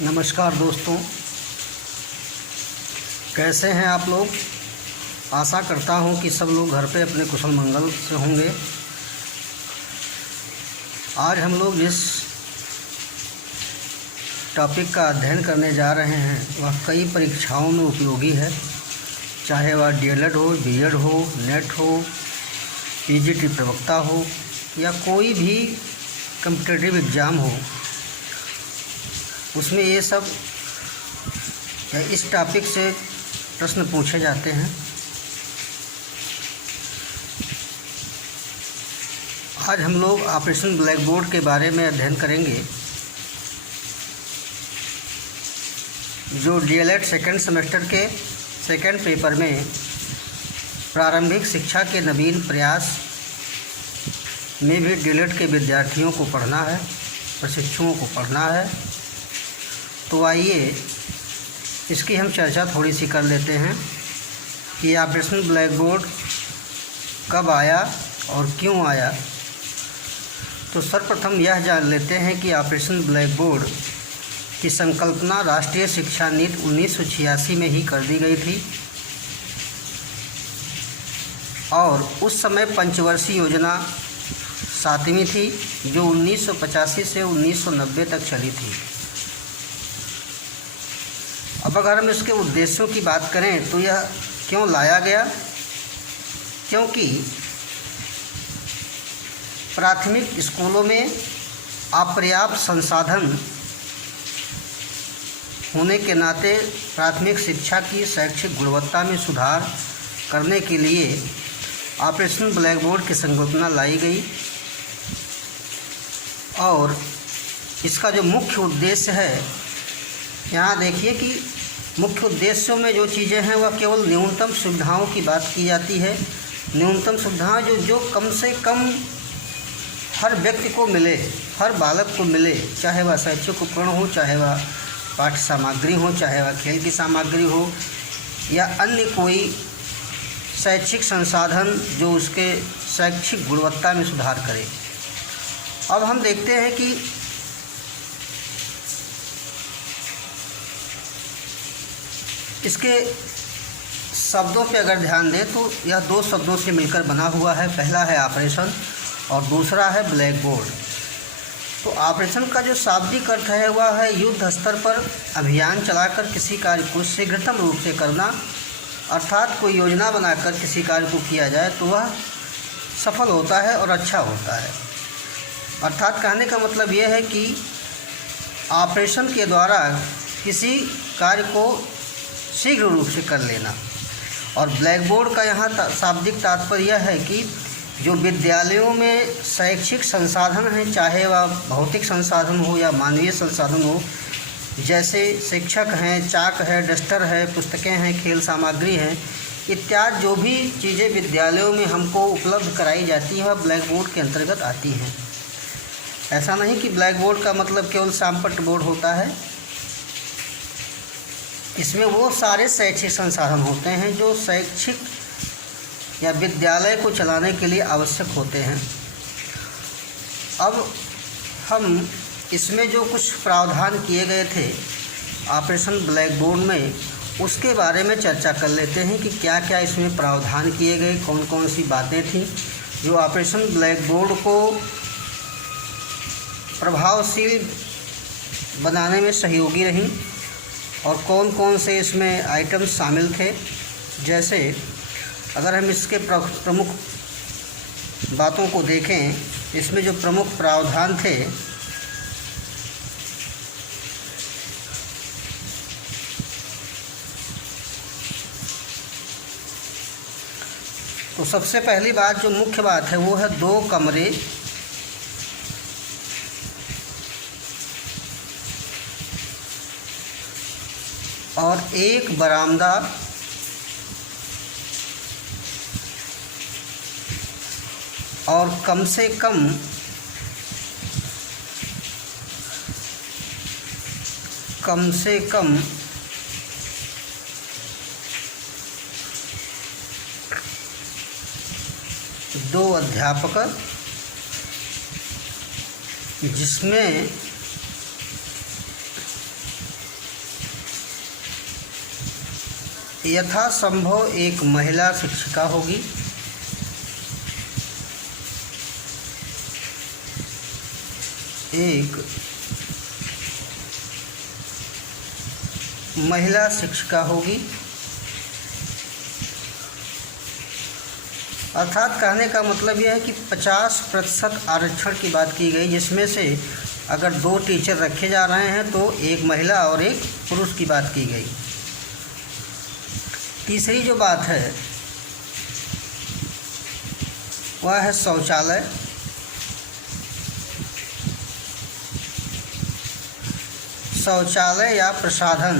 नमस्कार दोस्तों, कैसे हैं आप लोग। आशा करता हूं कि सब लोग घर पे अपने कुशल मंगल से होंगे। आज हम लोग जिस टॉपिक का अध्ययन करने जा रहे हैं वह कई परीक्षाओं में उपयोगी है, चाहे वह डीएलएड हो, बीएड हो, नेट हो, पीजीटी प्रवक्ता हो या कोई भी कम्पिटिटिव एग्ज़ाम हो। उसमें ये सब या इस टॉपिक से प्रश्न पूछे जाते हैं। आज हम लोग ऑपरेशन ब्लैक बोर्ड के बारे में अध्ययन करेंगे, जो डीएलएड सेकेंड सेमेस्टर के सेकेंड पेपर में प्रारंभिक शिक्षा के नवीन प्रयास में भी डीएलएड के विद्यार्थियों को पढ़ना है, प्रशिक्षुओं को पढ़ना है। तो आइए इसकी हम चर्चा थोड़ी सी कर लेते हैं कि ऑपरेशन ब्लैक बोर्ड कब आया और क्यों आया। तो सर्वप्रथम यह जान लेते हैं कि ऑपरेशन ब्लैक बोर्ड की संकल्पना राष्ट्रीय शिक्षा नीति 1986 में ही कर दी गई थी और उस समय पंचवर्षीय योजना 7वीं थी, जो 1985 से 1990 तक चली थी। अब अगर हम इसके उद्देश्यों की बात करें तो यह क्यों लाया गया, क्योंकि प्राथमिक स्कूलों में अपर्याप्त संसाधन होने के नाते प्राथमिक शिक्षा की शैक्षिक गुणवत्ता में सुधार करने के लिए ऑपरेशन ब्लैक बोर्ड की संकल्पना लाई गई। और इसका जो मुख्य उद्देश्य है, यहाँ देखिए कि मुख्य उद्देश्यों में जो चीज़ें हैं वह केवल न्यूनतम सुविधाओं की बात की जाती है। न्यूनतम सुविधाएं जो कम से कम हर व्यक्ति को मिले, हर बालक को मिले, चाहे वह शैक्षिक उपकरण हो, चाहे वह पाठ्य सामग्री हो, चाहे वह खेल की सामग्री हो या अन्य कोई शैक्षिक संसाधन जो उसके शैक्षिक गुणवत्ता में सुधार करे। अब हम देखते हैं कि इसके शब्दों पे अगर ध्यान दें तो यह दो शब्दों से मिलकर बना हुआ है। पहला है ऑपरेशन और दूसरा है ब्लैक बोर्ड। तो ऑपरेशन का जो शाब्दिक अर्थ है वह है युद्ध स्तर पर अभियान चलाकर किसी कार्य को शीघ्रतम रूप से करना, अर्थात कोई योजना बनाकर किसी कार्य को किया जाए तो वह सफल होता है और अच्छा होता है। अर्थात कहने का मतलब यह है कि ऑपरेशन के द्वारा किसी कार्य को शीघ्र रूप से कर लेना। और ब्लैक बोर्ड का यहाँ शाब्दिक तात्पर्य यह है कि जो विद्यालयों में शैक्षिक संसाधन हैं, चाहे वह भौतिक संसाधन हो या मानवीय संसाधन हो, जैसे शिक्षक हैं, चाक है, डस्टर है, पुस्तकें हैं, खेल सामग्री हैं इत्यादि, जो भी चीज़ें विद्यालयों में हमको उपलब्ध कराई जाती हैं वह ब्लैक बोर्ड के अंतर्गत आती हैं। ऐसा नहीं कि ब्लैक बोर्ड का मतलब केवल श्यामपट्ट बोर्ड होता है। इसमें वो सारे शैक्षिक संसाधन होते हैं जो शैक्षिक या विद्यालय को चलाने के लिए आवश्यक होते हैं। अब हम इसमें जो कुछ प्रावधान किए गए थे ऑपरेशन ब्लैक बोर्ड में, उसके बारे में चर्चा कर लेते हैं कि क्या क्या इसमें प्रावधान किए गए, कौन कौन सी बातें थीं जो ऑपरेशन ब्लैक बोर्ड को प्रभावशील बनाने में सहयोगी रहीं और कौन कौन से इसमें आइटम्स शामिल थे। जैसे अगर हम इसके प्रमुख बातों को देखें, इसमें जो प्रमुख प्रावधान थे तो सबसे पहली बात जो मुख्य बात है वो है 2 कमरे और 1 बरामदा और कम से कम 2 अध्यापक, जिसमें यथासंभव एक महिला शिक्षिका होगी। एक महिला शिक्षिका होगी। अर्थात कहने का मतलब यह है कि 50% आरक्षण की बात की गई, जिसमें से अगर 2 टीचर रखे जा रहे हैं तो एक महिला और एक पुरुष की बात की गई। तीसरी जो बात है वह है शौचालय। शौचालय या प्रसाधन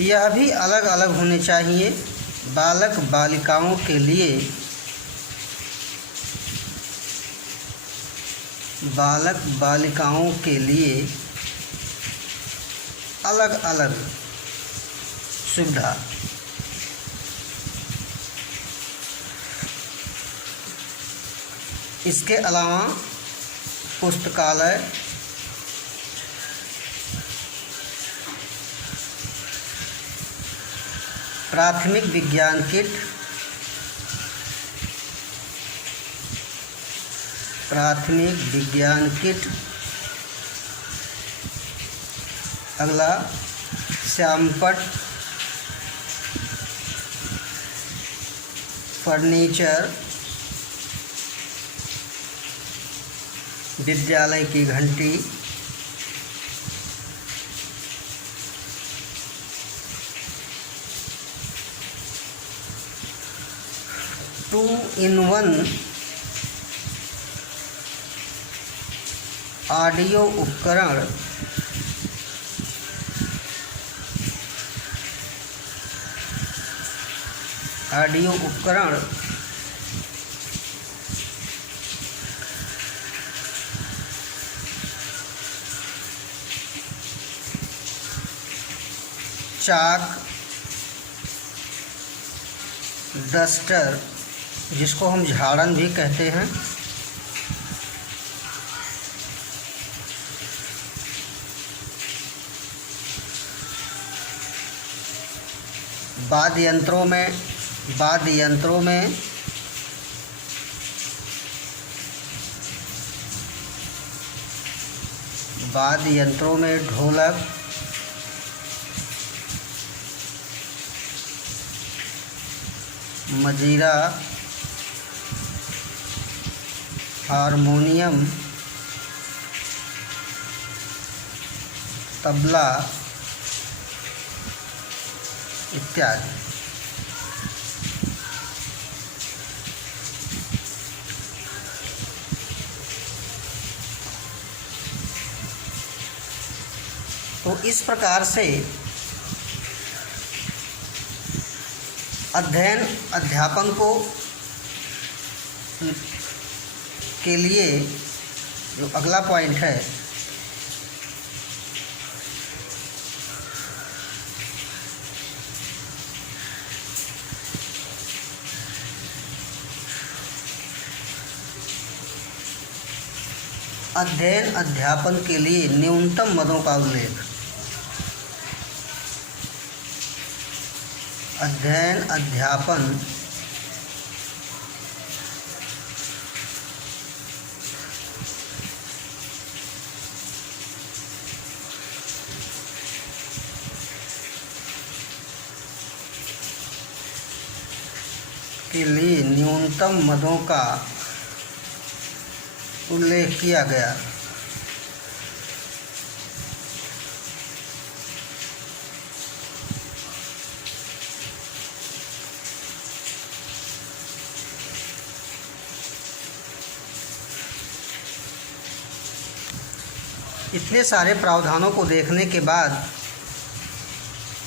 यह भी अलग अलग होने चाहिए। बालक बालिकाओं के लिए अलग अलग सुविधा। इसके अलावा पुस्तकालय, प्राथमिक विज्ञान किट, अगला श्यामपट्ट, फर्नीचर, विद्यालय की घंटी, 2-in-1 ऑडियो उपकरण, चाक, डस्टर जिसको हम झाड़न भी कहते हैं, वाद्य यंत्रों में ढोलक, मजीरा, हारमोनियम, तबला इत्यादि। तो इस प्रकार से अध्यापन के लिए जो अगला पॉइंट है अध्यापन के लिए न्यूनतम मदों का उल्लेख। अध्यापन के लिए न्यूनतम मदों का उल्लेख किया गया। इतने सारे प्रावधानों को देखने के बाद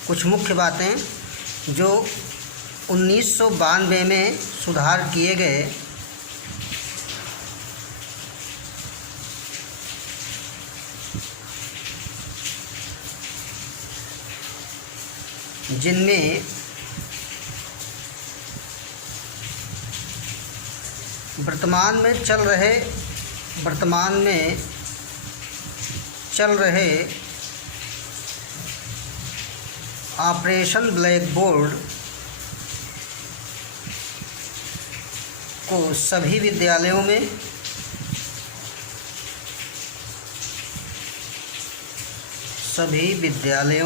कुछ मुख्य बातें जो 1992 में सुधार किए गए, जिनमें वर्तमान में चल रहे ऑपरेशन ब्लैक बोर्ड को सभी विद्यालयों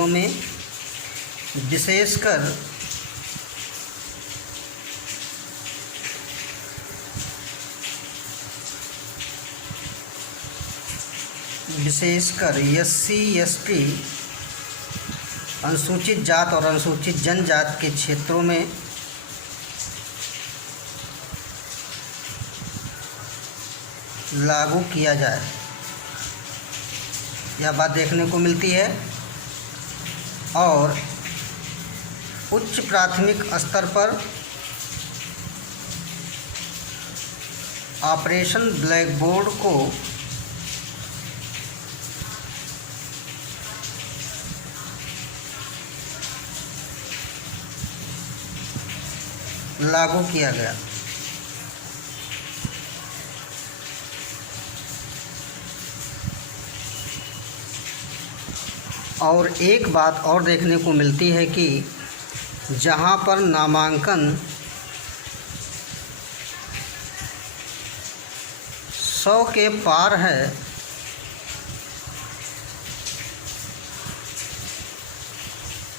में विशेषकर SC/ST अनुसूचित जात और अनुसूचित जनजाति के क्षेत्रों में लागू किया जाए। यह बात देखने को मिलती है। और उच्च प्राथमिक स्तर पर ऑपरेशन ब्लैक बोर्ड को लागू किया गया। और एक बात और देखने को मिलती है कि जहाँ पर नामांकन 100 के पार है,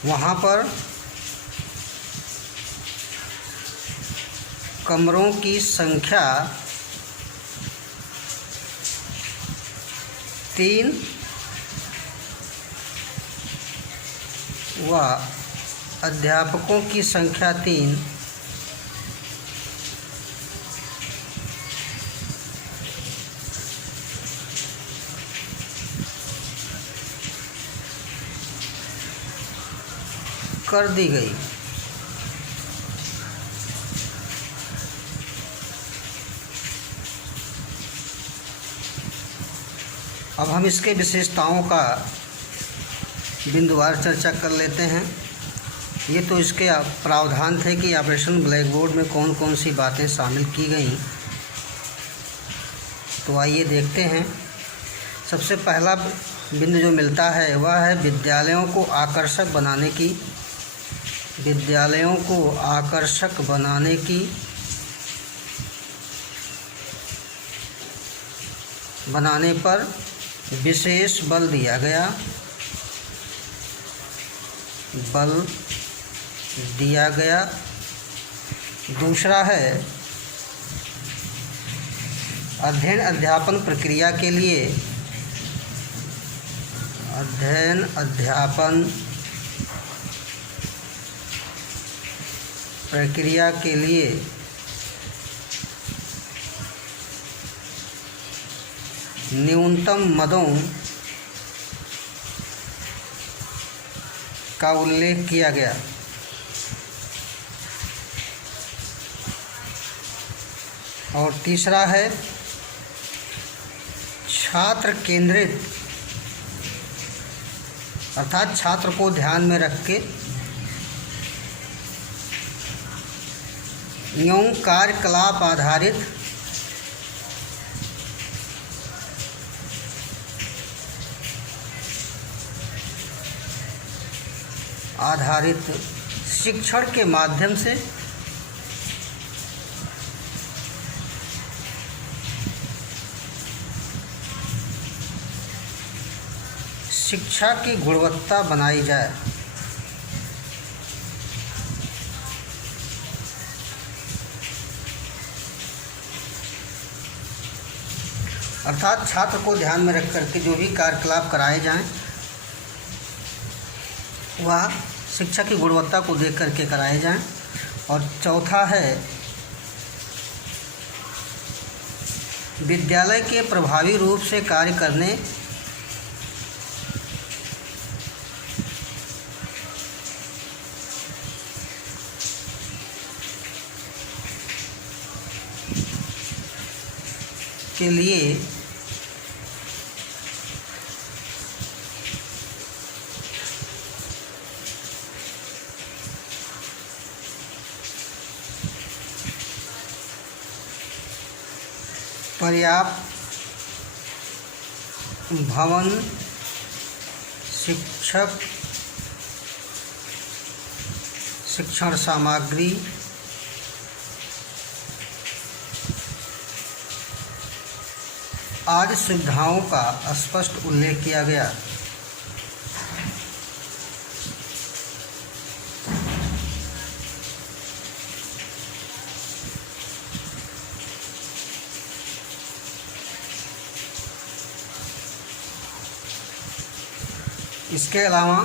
वहाँ पर कमरों की संख्या 3 व अध्यापकों की संख्या 3 कर दी गई। अब हम इसके विशेषताओं का बिंदुवार चर्चा कर लेते हैं। ये तो इसके प्रावधान थे कि ऑपरेशन ब्लैक बोर्ड में कौन कौन सी बातें शामिल की गई। तो आइए देखते हैं। सबसे पहला बिंदु जो मिलता है वह है विद्यालयों को आकर्षक बनाने पर विशेष बल दिया गया। दूसरा है अध्ययन अध्यापन प्रक्रिया के लिए न्यूनतम मदों का उल्लेख किया गया। और तीसरा है छात्र केंद्रित, अर्थात छात्र को ध्यान में रख के एवं कार्यकलाप आधारित शिक्षण के माध्यम से शिक्षा की गुणवत्ता बनाई जाए। अर्थात छात्र को ध्यान में रख करके जो भी कार्यकलाप कराए जाएं वह शिक्षा की गुणवत्ता को देख करके कराए जाएं। और चौथा है विद्यालय के प्रभावी रूप से कार्य करने के लिए पर्याप्त भवन, शिक्षक शिक्षण सामग्री, आदि सुविधाओं का स्पष्ट उल्लेख किया गया। इसके अलावा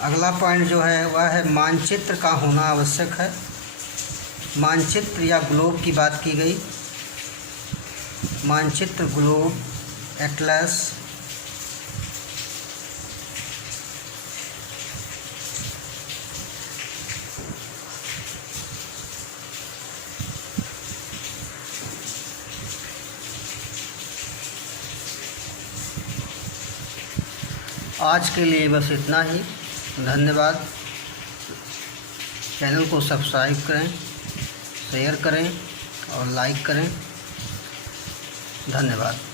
अगला पॉइंट जो है वह है मानचित्र का होना आवश्यक है। मानचित्र या ग्लोब की बात की गई। मानचित्र, ग्लोब, एटलस, आज के लिए बस इतना ही। धन्यवाद। चैनल को सब्सक्राइब करें, शेयर करें और लाइक करें। धन्यवाद।